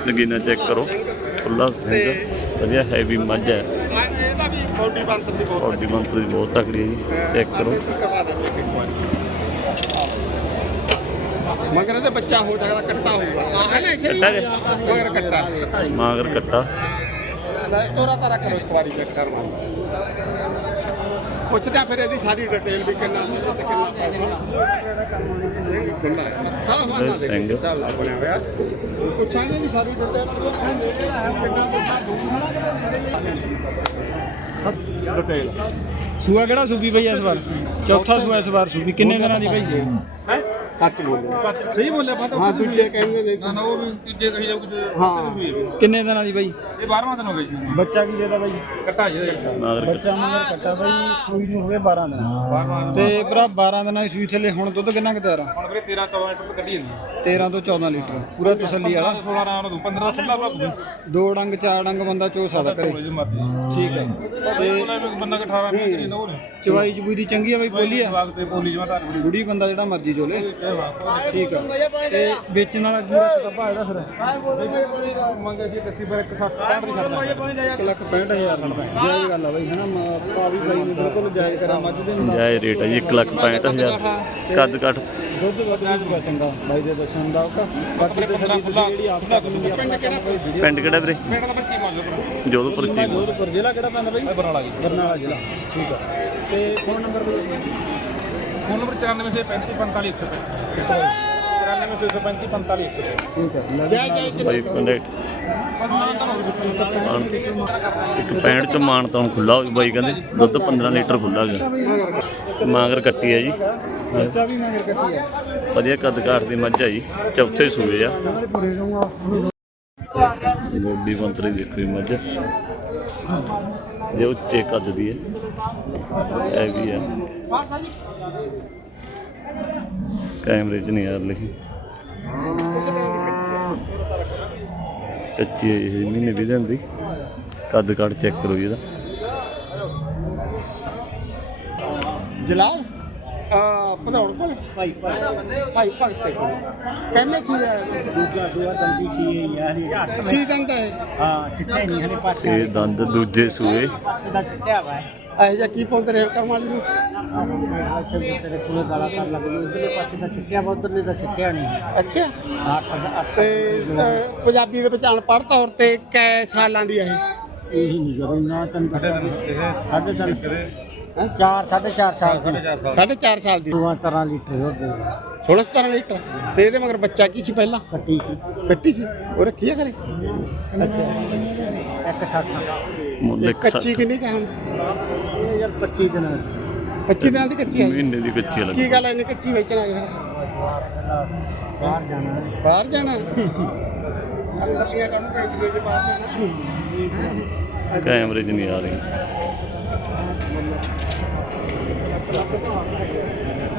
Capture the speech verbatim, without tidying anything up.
ਨਗੀਨਾ check ਕਰੋ, ਖੁੱਲਾ ਸਿੰਘ ਵਧੀਆ ਹੈਵੀ ਮੱਝ ਹੈ। ਬੋਡੀ ਬੰਤਰ ਦੀ ਬਹੁਤ ਬੋਡੀ ਮੰਤਰ ਦੀ ਬਹੁਤ ਤਕੜੀ ਹੈ ਜੀ, ਚੈੱਕ ਕਰੋ। ਮਗਰ ਇਹਦੇ ਬੱਚਾ ਹੋ ਜਾਏਗਾ, ਕੱਟਾ ਹੋਊਗਾ ਆਹ ਨਾ ਇਸੇ ਮਗਰ ਕੱਟਾ ਮਾਗਰ ਕੱਟਾ ਤੋਰਾ ਤਾਰਾ ਕਰੋ ਇੱਕ ਵਾਰੀ ਚੈੱਕ ਕਰਵਾ ਪੁੱਛਦੇ ਆ ਫਿਰ ਇਹਦੀ ਸਾਰੀ ਡਿਟੇਲ ਵੀ ਕਿੰਨਾ ਦੁੱਧ ਤੇ ਕਿੰਨਾ ਪੈਸਾ। ਸਿੰਘ ਖੁੱਲਾ ਹੈ, ਮੱਥਾ ਮਾਰਨਾ ਦੇ ਚੱਲ ਬਣਿਆ ਹੋਇਆ, ਪੁੱਛਾਂਗੇ ਜੀ ਸਾਰੀ ਡਿਟੇਲ ਡਿਟੇਲ। ਸੂਆ ਕਿਹੜਾ ਸੂਬੀ ਬਈ ਇਸ ਵਾਰ? ਚੌਥਾ ਸੂਆ ਇਸ ਵਾਰ ਸੂਬੀ। ਕਿੰਨੇ ਦਿਨਾਂ ਦੀ ਬਈ? ਹੈ ਸੱਚ ਬੋਲੇ, ਸਹੀ ਬੋਲਿਆ ਪਤਾ। ਹਾਂ ਦੂਜੇ ਕਹਿੰਦੇ ਨੇ ਨਾ ਨਾ ਉਹ ਵੀ ਤੀਜੇ ਕਹੀ ਜਾਊ ਕਿ ਹਾਂ। ਕਿੰਨੇ ਦਿਨਾਂ ਦੀ ਬਈ? ਇਹ ਬਾਰਵਾਂ ਦਿਨ ਹੋ ਗਿਆ ਜੀ। ਬੱਚਾ ਕੀ ਦੇਦਾ ਬਈ? ਕੱਟਾ ਜੀ ਮਾਗਰ ਬੱਚਾ ਮਗਰ ਕੱਟਾ ਬਈ, ਸੂਈ ਨੂੰ ਹੋ ਗਏ ਬਾਰਾਂ ਦਿਨ ਤੇ ਭਰਾ ਬਾਰਾਂ ਦਿਨਾਂ ਦੀ ਸੂਈ ਥੱਲੇ। ਹੁਣ ਦੁੱਧ ਕਿੰਨਾ ਕੁ ਤਿਆਰ ਆ? ਹੁਣ ਵੀਰੇ ਤੇਰਾਂ ਚੌਦਾਂ ਲੀਟਰ ਕੱਢੀ ਜਾਂਦੀ, ਤੇਰਾਂ ਤੋਂ ਚੌਦਾਂ ਲੀਟਰ ਪੂਰਾ ਤਸੱਲੀ ਵਾਲਾ। ਸੋਲਾਂ ਰਾਉਣ ਨੂੰ ਪੰਦਰਾਂ ਠੰਡਾ ਭਾ ਦੋ ਡੰਗ ਚਾਰ ਡੰਗ ਬੰਦਾ ਚੋ ਸਕਦਾ ਘਰੇ। ਠੀਕ ਹੈ ਤੇ ਬੰਦਾ ਕਿ ਅਠਾਰਾਂ ਵੀਹ ਕਰੀ ਨਾ ਉਹ ਚਵਾਈ ਚਬੂਈ ਦੀ ਚੰਗੀ ਆ ਬਈ, ਬੋਲੀ ਆ ਤੇ ਬੋਲੀ ਜਮਾ ਧਾਰ ਬੁੜੀ ਬੰਦਾ ਜਿਹੜਾ ਮਰਜੀ ਚੋਲੇ। ਠੀਕ ਆ ਤੇ ਵੇਚਣ ਵਾਲਾ ਕੀ ਰੇਟ ਦਾ ਭਾਅ ਇਹਦਾ ਫਿਰ? ਮੰਗੇ ਸੀ ਕੱਤੀ ਪਰ ਇੱਕ ਸੱਠ ਪੈਂਹਠ ਦੀ ਛੱਡਦਾ ਇੱਕ ਲੱਖ ਪੈਂਹਠ ਹਜ਼ਾਰ ਜਾਇਜ਼ ਗੱਲ ਆ ਬਈ ਹੈ ਨਾ। ਪਾ ਵੀ ਬਾਈ ਨੇ ਬਿਲਕੁਲ ਜਾਇਜ਼ ਕਰਾ ਮੱਝ ਦੇ ਨੂੰ। ਜਾਇਜ਼ ਰੇਟ ਹੈ ਜੀ, ਇੱਕ ਲੱਖ ਪੈਂਹਠ ਹਜ਼ਾਰ ਕੱਦ ਕੱਟ ਦੁੱਧ ਵਧੀਆ ਪੂਰਾ ਚੰਗਾ ਬਾਈ ਦੇ ਦੱਸਣ ਦਾ। ਬਾਕੀ ਤੇ ਜਿਹੜੀ ਆਪ ਦਾ ਪਿੰਡ ਕਿਹੜਾ ਵੀਰੇ? ਪਿੰਡ ਦਾ ਬੱਚੀ ਮੰਨ ਲਓ ਜੋਧਪੁਰ ਚੀਮਾ। ਜੋਧਪੁਰ ਜ਼ਿਲ੍ਹਾ ਕਿਹੜਾ ਪੈਂਦਾ ਬਈ? ਬਰਨਾਲਾ ਜੀ। ਬਰਨਾਲਾ ਜ਼ਿਲ੍ਹਾ। ਠੀਕ ਆ ਤੇ ਫੋਨ ਨੰਬਰ ਬਈ? ਫੋਨ ਨੰਬਰ ਚੁਰਾਨਵੇਂ ਛੇ ਪੈਂਤੀ ਪੰਤਾਲੀ ਇੱਕ ਸੌ ਚੁਰਾਨਵੇਂ ਛੇ ਪੈਂਤੀ ਪੰਤਾਲੀ ਇੱਕ ਸੌ। ਠੀਕ ਹੈ ਬਾਈ ਕੰਟੈਕਟ ਇੱਕ ਪੈਂਹਠ ਚ ਮਾਨ ਤਾਂ ਖੁੱਲਾ ਹੋ ਬਾਈ ਕਹਿੰਦੇ ਦੁੱਧ ਪੰਦਰਾਂ ਲੀਟਰ ਖੁੱਲਾ ਗਿਆ। ਮਾਂਗਰ ਕੱਟੀ ਹੈ ਜੀ, ਬੱਚਾ ਵੀ ਮਗਰ ਕੱਟੀ ਆ, ਵਧੀਆ ਕੱਦ ਕਾਠ ਦੀ ਮੱਝ ਆ ਜੀ, ਚੌਥੇ ਸੂਏ ਆ। ਬੋਡੀ ਮੰਤਰੀ ਦੇਖੋ ਜੀ ਮੱਝ ਜੇ ਉੱਚੇ ਕੱਦ ਦੀ ਹੈ, ਇਹ ਵੀ ਹੈ ਕੈਮਰੇ 'ਚ ਨਹੀਂ ਆ ਰਹੀ। ਕੱਚੀ ਹੈ ਇਹ, ਮਹੀਨੇ ਦੀ ਦਿਨ ਦੀ। ਕੱਦ ਕਾਠ ਚੈੱਕ ਕਰੋ ਜੀ ਇਹਦਾ। ਜਲਾਲ ਪਧੌੜ ਕੋਲ ਭਾਈ ਭਾਈ ਭਾਈ ਭਗਤ ਤੇ ਕਹਿੰਦੇ ਕੀ ਹੈ ਦੂਜਾ ਸੂਆ ਦੰਦੀ ਸੀ ਯਾਰ। ਸੀ ਦੰਦ ਹੈ ਹਾਂ ਚਿੱਟੇ ਨਹੀਂ ਹਲੇ ਪਾਸੇ ਛੇ ਦੰਦ ਦੂਜੇ ਸੂਏ। ਇਹਦਾ ਚਿੱਟਿਆ ਵਾ ਇਹ ਜਿਹਾ ਕੀ ਪਾਉਂਦੇ ਰਹੇ ਕਰਮਾਂ ਜੀ ਨੂੰ। ਤੇਰੇ ਕੋਲੇ ਗਾਲਾ ਕਰ ਲੱਗ ਗਈ। ਉਧਰਲੇ ਪਾਸੇ ਦਾ ਚਿੱਟਿਆ ਵਾ, ਉਧਰਲੇ ਦਾ ਚਿੱਟਿਆ ਨਹੀਂ। ਅੱਛਾ ਅੱਠ ਤੇ ਅਹ, ਪੰਜਾਬੀ ਦੇ ਵਿੱਚ ਅਨਪੜ੍ਹ ਤੌਰ ਤੇ ਕੈ ਸਾਲਾਂ ਦੀ ਹੈ ਇਹ? ਇਹ ਨਹੀਂ ਜਦੋਂ ਨਾ ਤਨ ਸਾਢੇ ਤਿੰਨ ਚਾਰ ਸਾਢੇ ਚਾਰ ਸਾਲ ਦੀ। ਸਾਢੇ ਚਾਰ ਸਾਲ ਦੀ। ਸੋਲਾਂ ਸਤਾਰਾਂ ਲੀਟਰ ਦੁੱਧ ਦੇ ਸੋਲਾਂ ਸਤਾਰਾਂ ਲੀਟਰ। ਤੇ ਇਹਦੇ ਮਗਰ ਬੱਚਾ ਕੀ ਸੀ ਪਹਿਲਾਂ? ਕੱਟੀ ਸੀ ਕੱਟੀ ਸੀ, ਉਹ ਰੱਖੀ ਆ ਘਰੇ? ਅੱਛਾ ਇੱਕ ਸੱਠ। ਮੁੱਲ ਤੇ ਇੱਕ ਕੱਚੀ ਕਿੰਨੀ ਕਹਾਂ? ਇਹ ਯਾਰ ਪੱਚੀ ਦਿਨ ਪੱਚੀ ਦਿਨਾਂ ਦੀ ਕੱਚੀ ਹੈ ਜੀ। ਮਹੀਨੇ ਦੀ ਕੱਚੀ ਲੱਗੀ। ਕੀ ਗੱਲ ਹੈ, ਇੰਨੀ ਕੱਚੀ ਵੇਚਣਾ ਹੈ? ਬਾਹਰ ਜਾਣਾ ਬਾਹਰ ਜਾਣਾ ਅੰਦਰਲੀਆਂ ਕਾਹਨੂੰ ਭੇਜ ਦੇ ਜੇ ਬਾਹਰ ਜਾਣਾ? ਕੈਮਰੇ 'ਚ ਨਹੀਂ ਆ ਰਹੀ।